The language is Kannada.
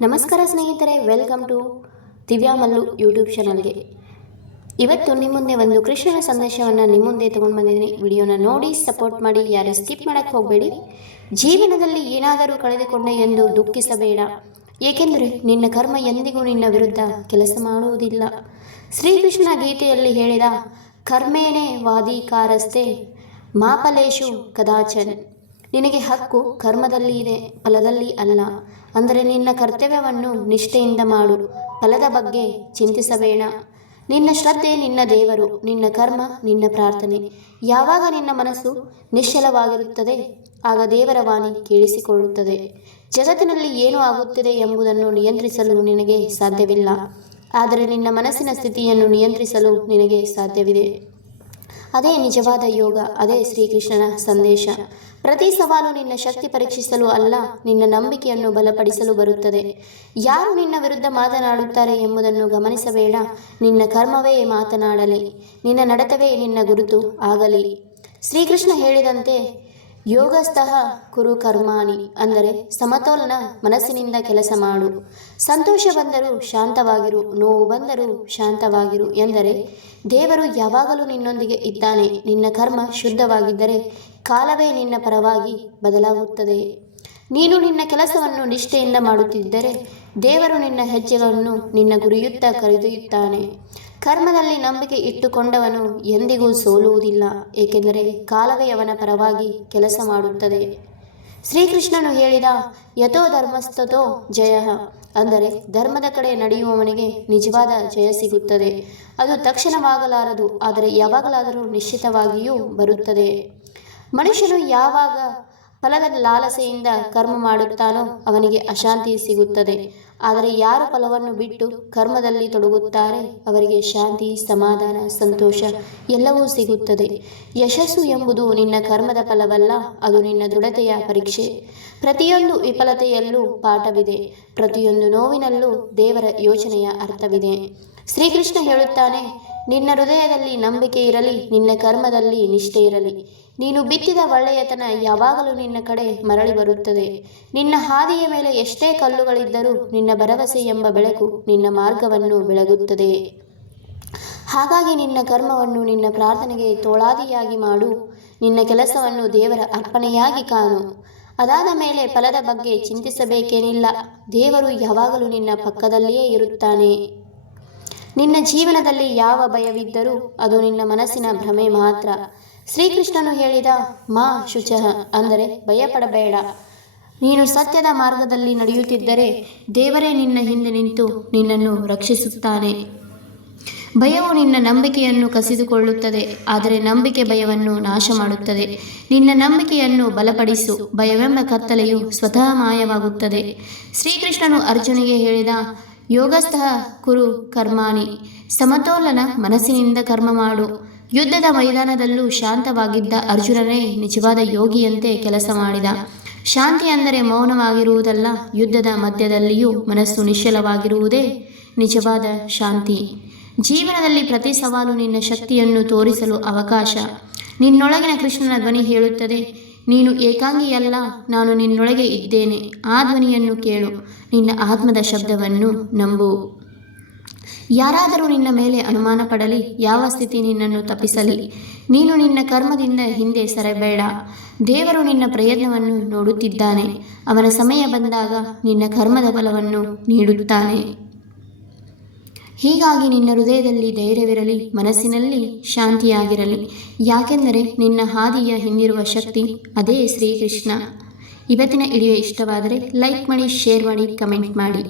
ನಮಸ್ಕಾರ ಸ್ನೇಹಿತರೆ, welcome to Divya Mallu YouTube ಚಾನಲ್ಗೆ. ಇವತ್ತು ನಿಮ್ಮ ಮುಂದೆ ಒಂದು ಕೃಷ್ಣನ ಸಂದೇಶವನ್ನು ನಿಮ್ಮ ಮುಂದೆ ತೊಗೊಂಡು ಬಂದಿದ್ದೀನಿ. ವಿಡಿಯೋನ ನೋಡಿ ಸಪೋರ್ಟ್ ಮಾಡಿ, ಯಾರು ಸ್ಕಿಪ್ ಮಾಡೋಕ್ಕೆ ಹೋಗಬೇಡಿ. ಜೀವನದಲ್ಲಿ ಏನಾದರೂ ಕಳೆದುಕೊಂಡೆ ಎಂದು ದುಃಖಿಸಬೇಡ, ಏಕೆಂದರೆ ನಿನ್ನ ಕರ್ಮ ಎಂದಿಗೂ ನಿನ್ನ ವಿರುದ್ಧ ಕೆಲಸ ಮಾಡುವುದಿಲ್ಲ. ಶ್ರೀಕೃಷ್ಣ ಗೀತೆಯಲ್ಲಿ ಹೇಳಿದ ಕರ್ಮೇನೆ ವಾದಿಕಾರಸ್ತೆ ಮಾಫಲೇಶು ಕದಾಚನ್. ನಿನಗೆ ಹಕ್ಕು ಕರ್ಮದಲ್ಲಿ ಇದೆ, ಫಲದಲ್ಲಿ ಅಲ್ಲ. ಅಂದರೆ ನಿನ್ನ ಕರ್ತವ್ಯವನ್ನು ನಿಷ್ಠೆಯಿಂದ ಮಾಡು, ಫಲದ ಬಗ್ಗೆ ಚಿಂತಿಸಬೇಡ. ನಿನ್ನ ಶ್ರದ್ಧೆ ನಿನ್ನ ದೇವರು, ನಿನ್ನ ಕರ್ಮ ನಿನ್ನ ಪ್ರಾರ್ಥನೆ. ಯಾವಾಗ ನಿನ್ನ ಮನಸ್ಸು ನಿಶ್ಚಲವಾಗಿರುತ್ತದೆ, ಆಗ ದೇವರ ವಾಣಿ ಕೇಳಿಸಿಕೊಳ್ಳುತ್ತದೆ. ಜಗತ್ತಿನಲ್ಲಿ ಏನು ಆಗುತ್ತಿದೆ ಎಂಬುದನ್ನು ನಿಯಂತ್ರಿಸಲು ನಿನಗೆ ಸಾಧ್ಯವಿಲ್ಲ, ಆದರೆ ನಿನ್ನ ಮನಸ್ಸಿನ ಸ್ಥಿತಿಯನ್ನು ನಿಯಂತ್ರಿಸಲು ನಿನಗೆ ಸಾಧ್ಯವಿದೆ. ಅದೇ ನಿಜವಾದ ಯೋಗ, ಅದೇ ಶ್ರೀಕೃಷ್ಣನ ಸಂದೇಶ. ಪ್ರತಿ ಸವಾಲು ನಿನ್ನ ಶಕ್ತಿ ಪರೀಕ್ಷಿಸಲು ಅಲ್ಲ, ನಿನ್ನ ನಂಬಿಕೆಯನ್ನು ಬಲಪಡಿಸಲು ಬರುತ್ತದೆ. ಯಾರು ನಿನ್ನ ವಿರುದ್ಧ ಮಾತನಾಡುತ್ತಾರೆ ಎಂಬುದನ್ನು ಗಮನಿಸಬೇಡ. ನಿನ್ನ ಕರ್ಮವೇ ಮಾತನಾಡಲಿ, ನಿನ್ನ ನಡತವೇ ನಿನ್ನ ಗುರುತು ಆಗಲಿ. ಶ್ರೀಕೃಷ್ಣ ಹೇಳಿದಂತೆ ಯೋಗಸ್ಥಃ ಕುರು ಕರ್ಮಾಣಿ, ಅಂದರೆ ಸಮತೋಲನ ಮನಸ್ಸಿನಿಂದ ಕೆಲಸ ಮಾಡು. ಸಂತೋಷ ಬಂದರೂ ಶಾಂತವಾಗಿರು, ನೋವು ಬಂದರೂ ಶಾಂತವಾಗಿರು. ಎಂದರೆ ದೇವರು ಯಾವಾಗಲೂ ನಿನ್ನೊಂದಿಗೆ ಇದ್ದಾನೆ. ನಿನ್ನ ಕರ್ಮ ಶುದ್ಧವಾಗಿದ್ದರೆ ಕಾಲವೇ ನಿನ್ನ ಪರವಾಗಿ ಬದಲಾಗುತ್ತದೆ. ನೀನು ನಿನ್ನ ಕೆಲಸವನ್ನು ನಿಷ್ಠೆಯಿಂದ ಮಾಡುತ್ತಿದ್ದರೆ ದೇವರು ನಿನ್ನ ಹೆಜ್ಜೆಗಳನ್ನು ನಿನ್ನ ಗುರಿಯುತ್ತ ಕರೆದೊಯ್ಯುತ್ತಾನೆ. ಕರ್ಮದಲ್ಲಿ ನಂಬಿಕೆ ಇಟ್ಟುಕೊಂಡವನು ಎಂದಿಗೂ ಸೋಲುವುದಿಲ್ಲ, ಏಕೆಂದರೆ ಕಾಲವೇ ಅವನ ಪರವಾಗಿ ಕೆಲಸ ಮಾಡುತ್ತದೆ. ಶ್ರೀಕೃಷ್ಣನು ಹೇಳಿದ ಯಥೋ ಧರ್ಮಸ್ಥತೋ ಜಯ, ಅಂದರೆ ಧರ್ಮದ ಕಡೆ ನಡೆಯುವವನಿಗೆ ನಿಜವಾದ ಜಯ ಸಿಗುತ್ತದೆ. ಅದು ತಕ್ಷಣವಾಗಲಾರದು, ಆದರೆ ಯಾವಾಗಲಾದರೂ ನಿಶ್ಚಿತವಾಗಿಯೂ ಬರುತ್ತದೆ. ಮನುಷ್ಯನು ಯಾವಾಗ ಫಲದ ಲಾಲಸೆಯಿಂದ ಕರ್ಮ ಮಾಡುತ್ತಾನೋ ಅವನಿಗೆ ಅಶಾಂತಿ ಸಿಗುತ್ತದೆ. ಆದರೆ ಯಾರು ಫಲವನ್ನು ಬಿಟ್ಟು ಕರ್ಮದಲ್ಲಿ ತೊಡಗುತ್ತಾರೆ ಅವರಿಗೆ ಶಾಂತಿ, ಸಮಾಧಾನ, ಸಂತೋಷ ಎಲ್ಲವೂ ಸಿಗುತ್ತದೆ. ಯಶಸ್ಸು ಎಂಬುದು ನಿನ್ನ ಕರ್ಮದ ಫಲವಲ್ಲ, ಅದು ನಿನ್ನ ದೃಢತೆಯ ಪರೀಕ್ಷೆ. ಪ್ರತಿಯೊಂದು ವಿಫಲತೆಯಲ್ಲೂ ಪಾಠವಿದೆ, ಪ್ರತಿಯೊಂದು ನೋವಿನಲ್ಲೂ ದೇವರ ಯೋಚನೆಯ ಅರ್ಥವಿದೆ. ಶ್ರೀಕೃಷ್ಣ ಹೇಳುತ್ತಾನೆ, ನಿನ್ನ ಹೃದಯದಲ್ಲಿ ನಂಬಿಕೆ ಇರಲಿ, ನಿನ್ನ ಕರ್ಮದಲ್ಲಿ ನಿಷ್ಠೆ ಇರಲಿ. ನೀನು ಬಿತ್ತಿದ ಒಳ್ಳೆಯತನ ಯಾವಾಗಲೂ ನಿನ್ನ ಕಡೆ ಮರಳಿ ಬರುತ್ತದೆ. ನಿನ್ನ ಹಾದಿಯ ಮೇಲೆ ಎಷ್ಟೇ ಕಲ್ಲುಗಳಿದ್ದರೂ ನಿನ್ನ ಭರವಸೆ ಎಂಬ ಬೆಳಕು ನಿನ್ನ ಮಾರ್ಗವನ್ನು ಬೆಳಗುತ್ತದೆ. ಹಾಗಾಗಿ ನಿನ್ನ ಕರ್ಮವನ್ನು ನಿನ್ನ ಪ್ರಾರ್ಥನೆಗೆ ತೋಳಾದಿಯಾಗಿ ಮಾಡು, ನಿನ್ನ ಕೆಲಸವನ್ನು ದೇವರ ಅರ್ಪಣೆಯಾಗಿ ಕಾಣು. ಅದಾದ ಮೇಲೆ ಫಲದ ಬಗ್ಗೆ ಚಿಂತಿಸಬೇಕೇನಿಲ್ಲ, ದೇವರು ಯಾವಾಗಲೂ ನಿನ್ನ ಪಕ್ಕದಲ್ಲಿಯೇ ಇರುತ್ತಾನೆ. ನಿನ್ನ ಜೀವನದಲ್ಲಿ ಯಾವ ಭಯವಿದ್ದರೂ ಅದು ನಿನ್ನ ಮನಸ್ಸಿನ ಭ್ರಮೆ ಮಾತ್ರ. ಶ್ರೀಕೃಷ್ಣನು ಹೇಳಿದ ಮಾ ಶುಚಃ, ಅಂದರೆ ಭಯಪಡಬೇಡ. ನೀನು ಸತ್ಯದ ಮಾರ್ಗದಲ್ಲಿ ನಡೆಯುತ್ತಿದ್ದರೆ ದೇವರೇ ನಿನ್ನ ಹಿಂದೆ ನಿಂತು ನಿನ್ನನ್ನು ರಕ್ಷಿಸುತ್ತಾನೆ. ಭಯವು ನಿನ್ನ ನಂಬಿಕೆಯನ್ನು ಕಸಿದುಕೊಳ್ಳುತ್ತದೆ, ಆದರೆ ನಂಬಿಕೆ ಭಯವನ್ನು ನಾಶ ಮಾಡುತ್ತದೆ. ನಿನ್ನ ನಂಬಿಕೆಯನ್ನು ಬಲಪಡಿಸು, ಭಯವೆಂಬ ಕತ್ತಲೆಯು ಸ್ವತಃ ಮಾಯವಾಗುತ್ತದೆ. ಶ್ರೀಕೃಷ್ಣನು ಅರ್ಜುನಿಗೆ ಹೇಳಿದ ಯೋಗಸ್ಥಃ ಕುರು ಕರ್ಮಾಣಿ, ಸಮತೋಲನ ಮನಸ್ಸಿನಿಂದ ಕರ್ಮ ಮಾಡು. ಯುದ್ಧದ ಮೈದಾನದಲ್ಲೂ ಶಾಂತವಾಗಿದ್ದ ಅರ್ಜುನನೇ ನಿಜವಾದ ಯೋಗಿಯಂತೆ ಕೆಲಸ ಮಾಡಿದ. ಶಾಂತಿ ಅಂದರೆ ಮೌನವಾಗಿರುವುದಲ್ಲ, ಯುದ್ಧದ ಮಧ್ಯದಲ್ಲಿಯೂ ಮನಸ್ಸು ನಿಶ್ಚಲವಾಗಿರುವುದೇ ನಿಜವಾದ ಶಾಂತಿ. ಜೀವನದಲ್ಲಿ ಪ್ರತಿ ಸವಾಲು ನಿನ್ನ ಶಕ್ತಿಯನ್ನು ತೋರಿಸಲು ಅವಕಾಶ. ನಿನ್ನೊಳಗಿನ ಕೃಷ್ಣನ ಧ್ವನಿ ಹೇಳುತ್ತದೆ, ನೀನು ಏಕಾಂಗಿಯಲ್ಲ, ನಾನು ನಿನ್ನೊಳಗೆ ಇದ್ದೇನೆ. ಆ ಧ್ವನಿಯನ್ನು ಕೇಳು, ನಿನ್ನ ಆತ್ಮದ ಶಬ್ದವನ್ನು ನಂಬು. ಯಾರಾದರೂ ನಿನ್ನ ಮೇಲೆ ಅನುಮಾನ ಪಡಲಿ, ಯಾವ ಸ್ಥಿತಿ ನಿನ್ನನ್ನು ತಪ್ಪಿಸಲಿ, ನೀನು ನಿನ್ನ ಕರ್ಮದಿಂದ ಹಿಂದೆ ಸರಬೇಡ. ದೇವರು ನಿನ್ನ ಪ್ರಯತ್ನವನ್ನು ನೋಡುತ್ತಿದ್ದಾನೆ, ಅವನ ಸಮಯ ಬಂದಾಗ ನಿನ್ನ ಕರ್ಮದ ಫಲವನ್ನು ನೀಡುತ್ತಾನೆ. ಹೀಗಾಗಿ ನಿನ್ನ ಹೃದಯದಲ್ಲಿ ಧೈರ್ಯವಿರಲಿ, ಮನಸ್ಸಿನಲ್ಲಿ ಶಾಂತಿಯಾಗಿರಲಿ, ಯಾಕೆಂದರೆ ನಿನ್ನ ಹಾದಿಯ ಹಿಂದಿರುವ ಶಕ್ತಿ ಅದೇ ಶ್ರೀಕೃಷ್ಣ. ಇವತ್ತಿನ ವಿಡಿಯೋ ಇಷ್ಟವಾದರೆ ಲೈಕ್ ಮಾಡಿ, ಶೇರ್ ಮಾಡಿ, ಕಮೆಂಟ್ ಮಾಡಿ.